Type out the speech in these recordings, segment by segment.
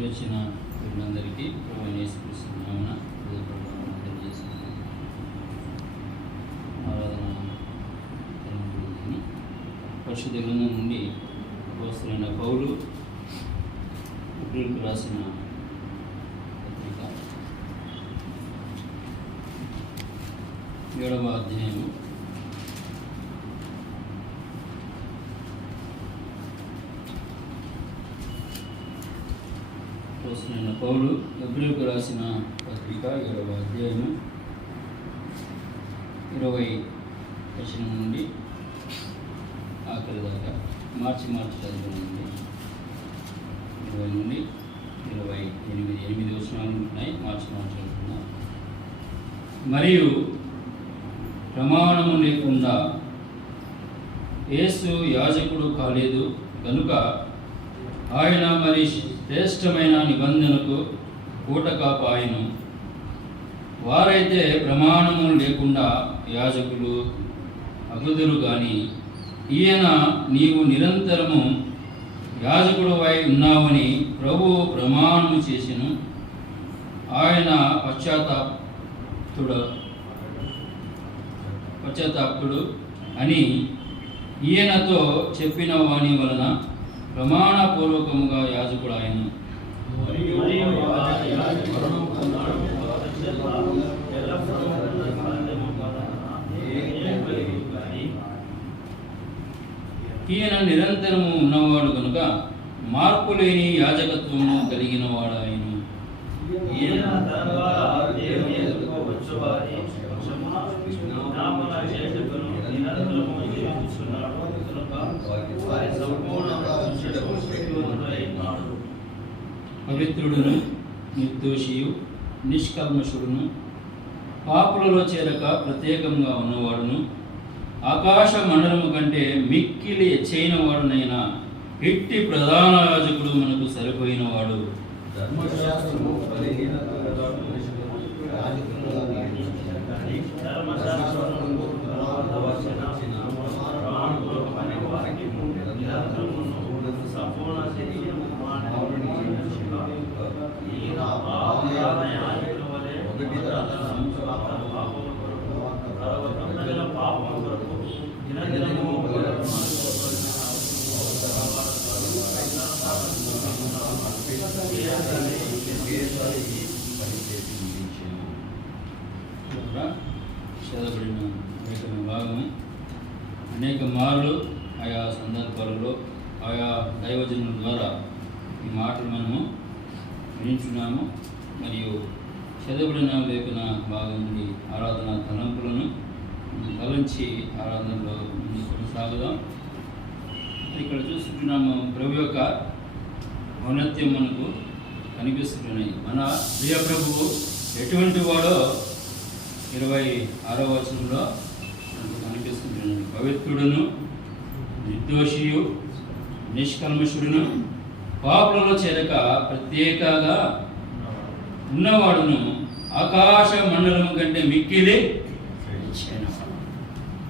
వచ్చిన వీళ్ళందరికీ ప్రభువైన యేసుక్రీస్తు నామమున తెలియజేస్తున్నాను. ఆరాధన పరిశుద్ధ గ్రంథం నుండి అపోస్తలుడైన పౌలు ఎబ్రీయులకు రాసిన పత్రిక 7వ అధ్యాయము 7వ అధ్యాయము 20 వచనం నుండి ఆఖరి దాకా మార్చి చదువుతుంది. 20 నుండి 28 వచనాలు ఉన్నాయి. మార్చి చదువుతున్నారు. మరియు ప్రమాణము లేకుండా యేసు యాజకుడు కాలేదు కనుక ఆయన మరి శ్రేష్టమైన నిబంధనకు కూటకాపాయను. వారైతే ప్రమాణము లేకుండా యాజకులు అగుదురు గాని ఈయన నీవు నిరంతరము యాజకుడువై ఉన్నావని ప్రభువు ప్రమాణము చేసెను. ఆయన పశ్చాత్తాపుడు అని ఈయనతో చెప్పిన వాని వలన ప్రమాణపూర్వకముగా యాజకుడు ఆయన. ఈయన నిరంతరము ఉన్నవాడు కనుక మార్పు లేని యాజకత్వము కలిగిన వాడు ఆయన. పవిత్రుడును నిర్దోషియు నిష్కల్మషుడును పాపులలో చేరక ప్రత్యేకంగా ఉన్నవాడును ఆకాశ మండలము కంటే మిక్కిలి ఎచ్చైన వాడునైనా ఇట్టి ప్రధాన యాజకుడు మనకు సరిపోయినవాడు. చదవబడిన భాగము అనేక మార్లు ఆయా సందర్భాలలో ఆయా దైవజనుల ద్వారా ఈ మాటలు మనము వినించున్నాము. మరియు చదవబడిన లేఖన భాగం నుండి ఆరాధన తలంపులను తలంచి ఆరాధనలో ముందు కొనసాగుదాం. ఇక్కడ చూస్తుంటున్నాము ప్రభు యొక్క ఔన్నత్యం మనకు కనిపిస్తున్నాయి. మన ప్రియ ప్రభువు ఎటువంటి వాడో 26వ వచనంలో మనకు కనిపిస్తున్నాడు. పవిత్రుడును నిర్దోషియు నిష్కల్మషుడును పాపులలో చేరక ప్రత్యేకంగా ఉన్నవాడును ఆకాశ మండలం కంటే మిక్కిలి.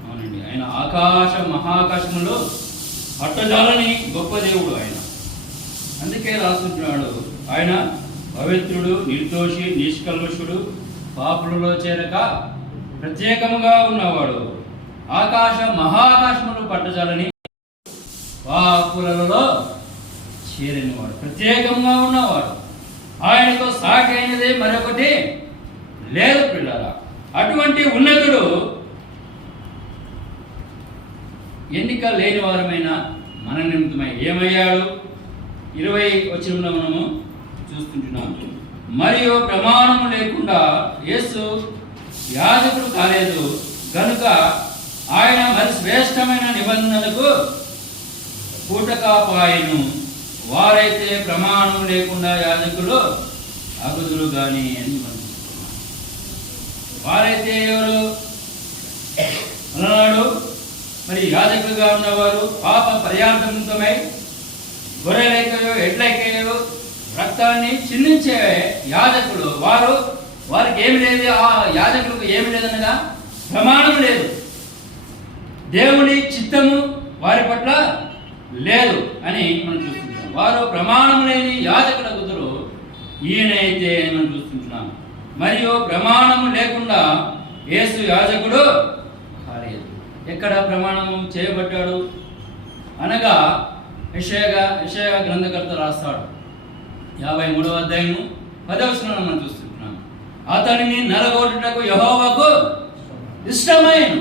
అవునండి, ఆయన ఆకాశ మహాకాశంలో పట్టజాలని గొప్ప దేవుడు ఆయన. అందుకే రాస్తుంటున్నాడు, ఆయన పవిత్రుడు నిర్దోషి నిష్కల్మషుడు పాపులలో చేరక ప్రత్యేకముగా ఉన్నవాడు ఆకాశ మహాకాశములు పట్టజాలని పాపులలో చేరినవాడు ప్రత్యేకంగా ఉన్నవాడు. ఆయనతో సాటి అయినదే మరొకటి లేదు పిల్లరా. అటువంటి ఉన్నతుడు ఎన్నిక లేని వారమైన మన నిమిత్తమై ఏమయ్యాడు? 20 వచనంలో మనము చూస్తుంటున్నాము. మరియు ప్రమాణము లేకుండా యేసు యాజకుడు కాలేదు కనుక ఆయన మరి శ్రేష్టమైన నిబంధనలకు కూటకాపాయను. వారైతే ప్రమాణం లేకుండా యాజకులు అగుదురు గాని అని మనం వారైతే ఎవరు అన్నాడు? మరి యాజకులుగా ఉన్నవారు పాప పర్యాంతమై గొర్రెలైకయో ఎడ్లైకయో రక్తాన్ని చిందించే యాజకులు వారికి ఏమి లేదు. ఆ యాజకులకు ఏమి లేదనగా ప్రమాణం లేదు. దేవుని చిత్తము వారి పట్ల లేదు అని మనం చూస్తున్నాం. వారు ప్రమాణం లేని యాజకుల కుదురు ఈయనైతే మనం చూస్తుంటున్నాం. మరియు ప్రమాణము లేకుండా యేసు యాజకుడు కాలేదు. ఎక్కడ ప్రమాణము చేయబడ్డాడు అనగా యెషయా గ్రంథకర్త రాస్తాడు 53వ అధ్యాయము 10వ వచనం మనం చూస్తున్నాం. అతనిని నరగొట్టుటకు యెహోవాకు ఇష్టమైన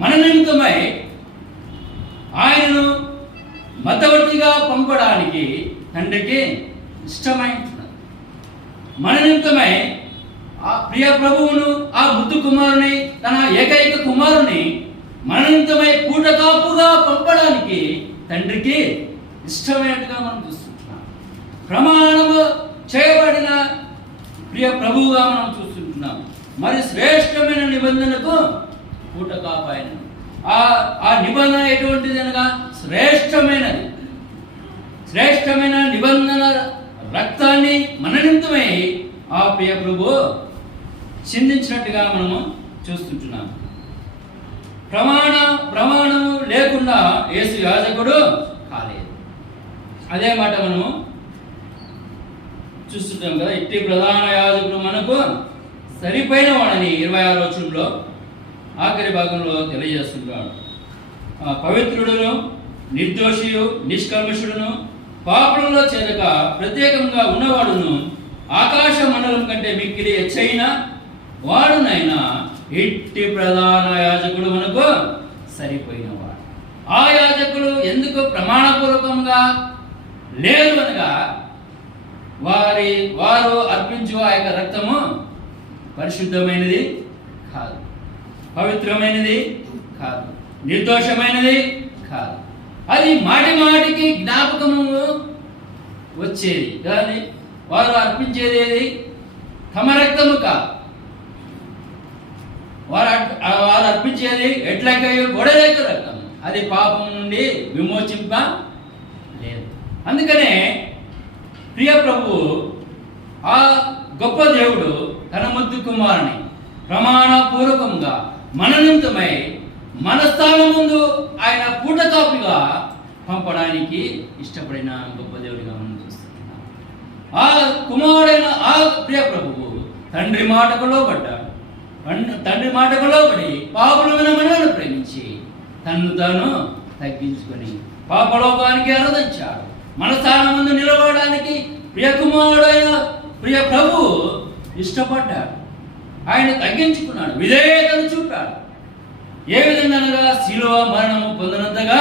మన నిమిత్తమై ఆయనను మధ్యవర్తిగా పంపడానికి తండ్రికి ఇష్టమైంటున్నారు. మన నిమిత్తమై ఆ ప్రియ ప్రభువును, ఆ ముద్దు కుమారుని, తన ఏకైక కుమారుని మన నిమిత్తమై పూటకాపుగా పంపడానికి తండ్రికి ఇష్టమైనట్టుగా మనం చూస్తుంటున్నాం. ప్రమాణము చేయబడిన ప్రియ ప్రభువుగా మనం చూస్తుంటున్నాం. మరి శ్రేష్టమైన నిబంధనకు పూటకాపు ఆయన. ఆ నిబంధన ఎటువంటిది అనగా శ్రేష్టమైనది. శ్రేష్టమైన నిబంధన రక్తాన్ని మన నిమిత్తమై ఆ ప్రియ ప్రభు చిందించినట్టుగా మనము చూస్తుంటున్నాం. ప్రమాణము లేకుండా యేసు యాజకుడు కాలేదు. అదే మాట మనము చూస్తుంటాం కదా. ఇట్టి ప్రధాన యాజకుడు మనకు సరిపోయిన వాడని 26వ వచనంలో ఆఖరి భాగంలో తెలియజేస్తుంటాడు. పవిత్రుడును, నిర్దోషియు, నిష్కల్మషుడును, పాపంలో చేరక ప్రత్యేకంగా ఉన్నవాడును, ఆకాశ మండలం కంటే మిక్కిలి హెచ్చైన వాడునైనా ఇట్టి ప్రధాన యాజకుడు మనకు సరిపోయినవాడు. ఆ యాజకులు ఎందుకు ప్రమాణపూర్వకంగా లేరు అనగా వారు అర్పించు ఆ యొక్క రక్తము పరిశుద్ధమైనది కాదు, పవిత్రమైనది కాదు, నిర్దోషమైనది కాదు. అది మాటి మాటికి జ్ఞాపకము వచ్చేది కానీ వారు అర్పించేది ఏది? తమ రక్తము కాదు. వారు అర్పించేది ఎట్లకయో గొడవలేక రక్తం. అది పాపం నుండి విమోచింప లేదు. అందుకనే ప్రియ ప్రభువు, ఆ గొప్ప దేవుడు తన ముద్దు కుమారుని ప్రమాణపూర్వకంగా మన నిమిత్తమై మన స్థానం ముందు ఆయన పూటకాపిగా పంపడానికి ఇష్టపడిన గొప్ప దేవుడిగా మనం చూస్తున్నాం. ఆ కుమారుడైన ఆ ప్రియ ప్రభువు తండ్రి మాటకు లోబడ్డాడు. తండ్రి మాటకు లోబడి పాపలమైన మనలను ప్రేమించి తన్ను తాను తగ్గించుకొని పాపలోకానికి అనుదించాడు. మన స్థానం ముందు నిలబడడానికి ప్రియ కుమారుడైన ప్రియ ప్రభువు ఇష్టపడ్డాడు. ఆయన తగ్గించుకున్నాడు, విధేయతను చూపాడు. ఏ విధంగా అనగా శిలువ మరణము పొందినంతగా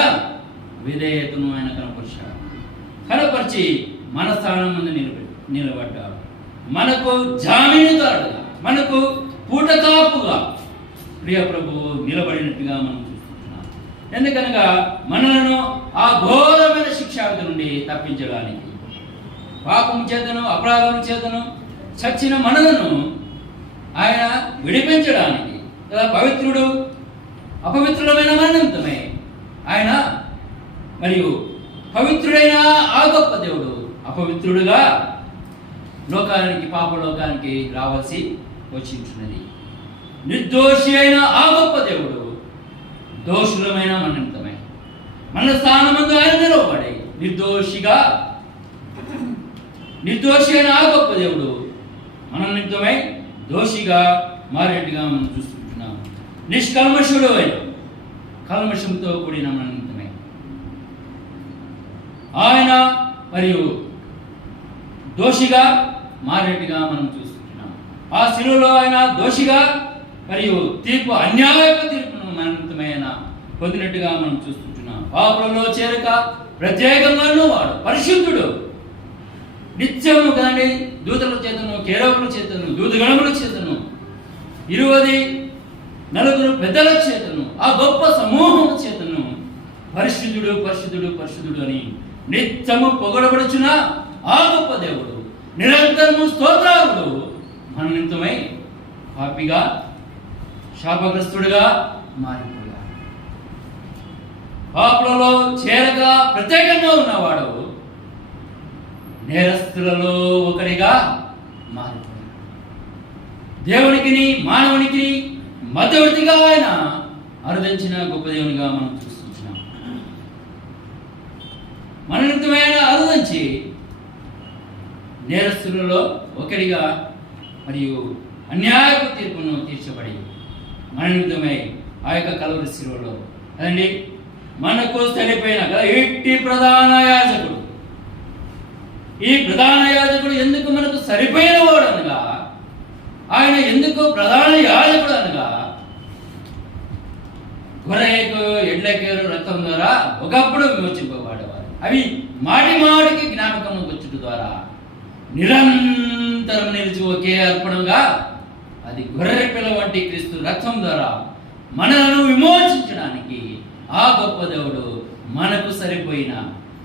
విధేయతను ఆయన కనపరిచి మన స్థానం ముందు నిలబడ్డాడు. మనకు జామీనుదారుడుగా, మనకు పూటకాపుగా ప్రియ ప్రభువు నిలబడినట్టుగా మనం చూస్తున్నాం. ఎందుకనగా మనలను ఆ ఘోరమైన శిక్షావిధి నుండి తప్పించడానికి, పాపం చేతను అపరాధం చేతను చచ్చిన మనలను ఆయన విడిపించడానికి, పవిత్రుడు అపవిత్రుడమైన మరణంతమే ఆయన, మరియు పవిత్రుడైన ఆ గొప్ప దేవుడు అపవిత్రుడుగా లోకానికి, పాపలోకానికి రావాల్సి వచ్చింటున్నది. నిర్దోషి అయిన ఆ గొప్ప దేవుడు దోషులమైన మరణంతమే మన స్థానమందు ఆయన నిలవబడి నిర్దోషి అయిన ఆ గొప్ప దేవుడు మన నిమిత్తమై దోషిగా మారేట్టుగా మనం చూస్తుంటున్నాం. నిష్కల్మషుడు అయిన, కల్మషంతో కూడిన మన నిమిత్తమై ఆయన మరియు దోషిగా మారేట్టుగా మనం చూస్తుంటున్నాం. ఆ శిలువలో ఆయన దోషిగా మరియు అన్యాయపు తీర్పును మన నిమిత్తమై ఆయన పొందినట్టుగా మనం చూస్తుంటున్నాం. పాపంలో చేరక ప్రత్యేకంగా వాడు పరిశుద్ధుడు, నిత్యము కానీ దూతల చేతను, కేరవుల చేతను, దూతగణముల చేతను, 24 పెద్దల చేతను, ఆ గొప్ప సమూహం చేతను పరిశుద్ధుడు పరిశుద్ధుడు పరిశుద్ధుడు అని నిత్యము పొగడబడుచున్న ఆ గొప్ప దేవుడు నిరంతరము స్తోత్రాలు మన నిమిత్తమై పాపిగా, శాపగ్రస్తుడిగా మారిపోయాడు. పాపులలో చేరక ప్రత్యేకంగా ఉన్నవాడు నేరస్తులలో ఒకరిగా మారిపోయాడు. దేవునికి మానవునికి మధ్యవర్తిగా ఆయన అరుదించిన గొప్ప దేవునిగా మనం చూస్తున్నాం. మన నిమిత్తమైన అరుదించి నేరస్తులలో ఒకరిగా మరియు అన్యాయపు తీర్పును తీర్చబడి మన నిమిత్తమై ఆ యొక్క కలువరి శిలువలో అదండి మనకు సరిపోయిన కదా ఇట్టి ప్రధాన యాజకుడు. ఈ ప్రధాన యాజకుడు ఎందుకు మనకు సరిపోయిన వాడు అనగా, ఆయన ఎందుకు ప్రధాన యాజకుడు అనగా, గొర్రెకు ఎడ్లకేరు రక్తం ద్వారా ఒకప్పుడు విమోచింపబడేవారు. అవి మాటి మాటికి జ్ఞాపకం వచ్చుట ద్వారా నిరంతరం నిలిచి ఒకే అర్పణగా అది గొర్రె పిల్ల వంటి క్రీస్తు రక్తం ద్వారా మనలను విమోచించడానికి ఆ గొప్ప దేవుడు మనకు సరిపోయిన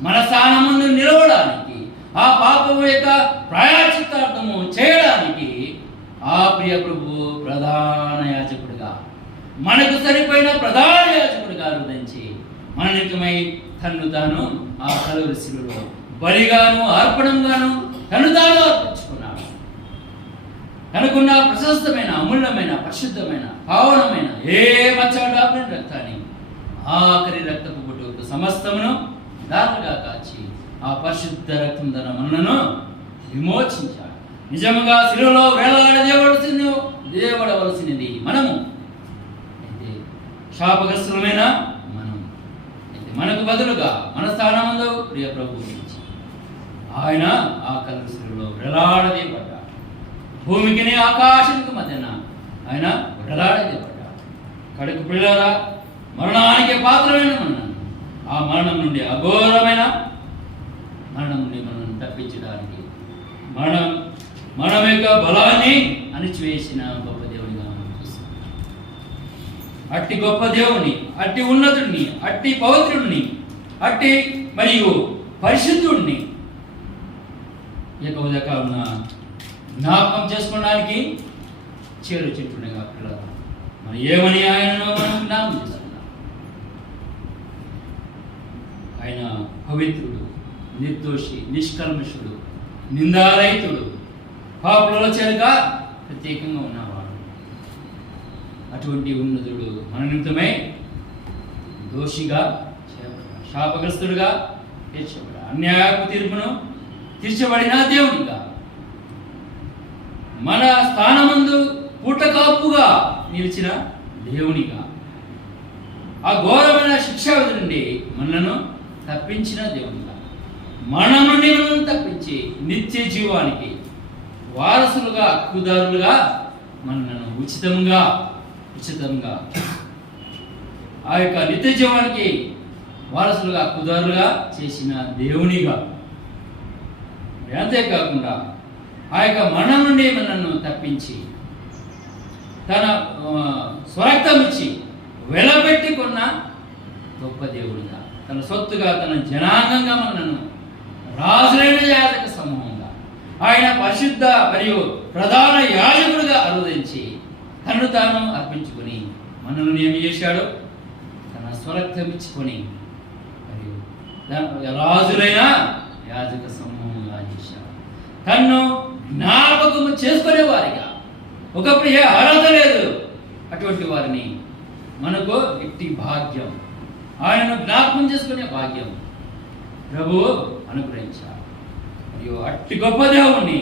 మన స్థానమును నిలవడానికి, ఆ పాపము యొక్క ప్రాయశ్చిత్తార్థము చేయడానికి ఆ ప్రియ ప్రభువు ప్రధాన యాజకుడిగా, మనకు సరిపోయిన ప్రధాన యాజకుడిగా రుదించి మన నిమిత్తమై తన్ను తాను ఆ కలువరి శిలువలో బలిగాను అర్పణంగాను తను తాను అర్పించుకున్నాడు. తనకున్న ప్రశస్తమైన అమూల్యమైన పరిశుద్ధమైన పావనమైన ఏ మచ్చడాపని రక్తాన్ని ఆఖరి రక్తపు బొట్టు సమస్తమును దారుగా కాచి ఆ పరిశుద్ధ రక్తం ధర మనలను విమోచించాడు. నిజముగా శిలువలో వేలాడవలసినది మనము అయితే, శాపగ్రస్తులమైన మనం అయితే, మనకు బదులుగా మన స్థానమందు ప్రియ ప్రభు ఆయన ఆ కలువరి శిలువలో వేలాడదీయబడ్డాడు. భూమికిని ఆకాశానికి మధ్యన ఆయన వేలాడదీయబడ్డాడు. కడుపు పిల్లరా, మరణానికి పాత్రమైన మరణం, ఆ మరణం నుండి అఘోరమైన మరణం నుండి మనం తప్పించడానికి మరణం యొక్క బలాన్ని అణిచివేసిన గొప్ప దేవుడిగా మనం చూస్తాం. అట్టి గొప్ప దేవుని, అట్టి ఉన్నతుడిని, అట్టి పవిత్రుడిని, అట్టి మరియు పరిశుద్ధుడిని ఉన్న జ్ఞాపకం చేసుకోవడానికి చేరు చెట్టుగా పిల్లలు మనం ఏమని ఆయనను మనం జ్ఞాపకం చేసుకున్నాం. ఆయన పవిత్రుడు, నిర్దోషి, నిష్కల్మషుడు, నిందారహితుడు, పాపులలో చేరగా ప్రత్యేకంగా ఉన్నవాడు. అటువంటి ఉన్నతుడు మన నిమిత్తమై దోషిగా చేయబడ్డాడు, శాపగ్రస్తుడుగా తీర్చబడ్డాడు, అన్యాయపు తీర్పును తీర్చబడిన దేవునిగా, మన స్థానమందు పూటకాపుగా నిలిచిన దేవునిగా, ఆ ఘోరమైన శిక్ష నుండి మనలను తప్పించిన దేవునిగా, మన నుండి మనల్ని తప్పించి నిత్య జీవానికి వారసులుగా, హక్కుదారులుగా మనలను ఉచితంగా ఆ యొక్క నిత్య జీవానికి వారసులుగా, హక్కుదారులుగా చేసిన దేవునిగా, అంతేకాకుండా ఆ యొక్క మరణం నుండి మనల్ని తప్పించి తన స్వరక్తం ఇచ్చి వెలబెట్టుకున్న గొప్ప దేవుడిగా, తన సొత్తుగా, తన జనాంగంగా మనను రాజులైన యాజక సమూహంగా ఆయన పరిశుద్ధ మరియు ప్రధాన యాజకుడిగా అరుదించి తను తాను అర్పించుకొని మనల్ని ఏమి చేశాడు? తన స్వరక్తం ఇచ్చుకొని మరియు రాజులైన యాజక సమూహంగా చేశాడు. తన్ను జ్ఞాపకము చేసుకునే వారిగా, ఒకప్పుడు ఏ అర్హత లేదు అటువంటి వారిని మనకు ఇట్టి భాగ్యం, ఆయనను జ్ఞాపకం చేసుకునే భాగ్యం ప్రభువు అనుగ్రహించాడు. మరియు అట్టి గొప్ప దేవుణ్ణి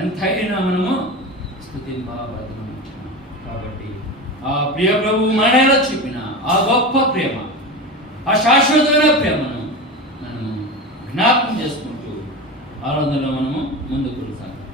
ఎంతైనా మనము స్తుతింపబడుతున్నాం. కాబట్టి ఆ ప్రియ ప్రభువు మనలో చూపిన ఆ గొప్ప ప్రేమ, ఆ శాశ్వతమైన ప్రేమను మనము జ్ఞాపకం చేసుకుంటూ ఆరాధనలో మనము ముందుకు కొనసాగాలి.